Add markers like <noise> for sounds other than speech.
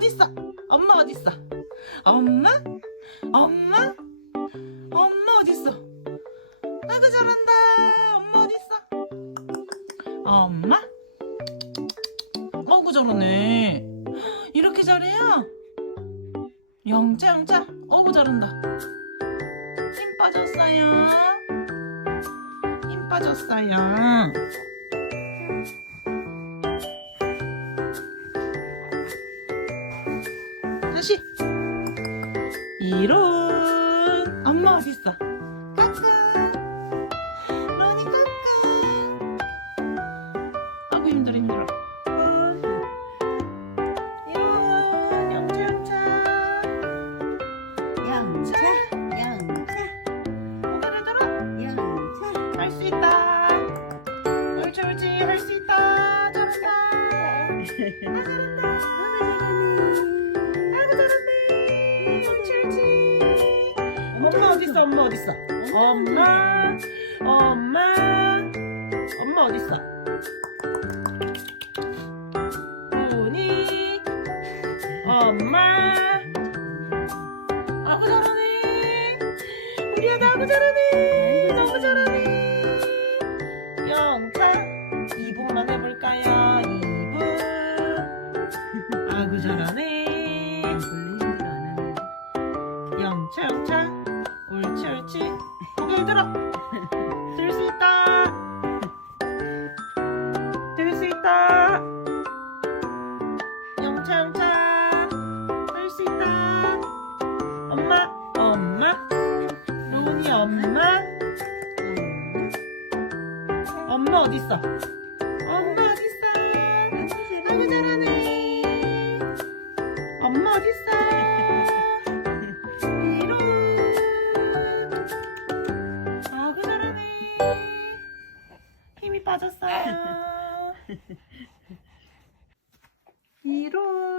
어딨어? 엄마 어딨어? 엄마? 엄마? 엄마 어딨어? 아이고 잘한다. 엄마 어딨어? 엄마? 어구 잘하네. 이렇게 잘해요? 영자 영자. 어구 잘한다. 힘 빠졌어요. 힘 빠졌어요. 다시 이론 엄마 어딨어? 까까 로니 까까 아구 힘들어 힘들어. 이론 영차 영차 영차 영차 오늘을 들어. 영차 할수 있다. 옳지 옳지. 할 수 있다. 잘한다. <laughs> 아 잘한다 어딨어 엄마 어딨어? 엄마 엄마 엄마 어딨어? 보니 엄마. 아구 잘하네. 우리 아들 아구 잘하네. 너무 잘하네. 영차 2분만 해볼까요? 2분. 아구 잘하네. 영차 영차 옳지 옳지. 고개 들어. 들 수 있다. 들 수 있다. 영차 영차. 들 수 있다. 엄마. 엄마? 로운이 엄마? 엄마 어딨어? 엄마 어딨어? 아구 잘하네. 엄마 어딨어 힘이 빠졌어요. <laughs> 이로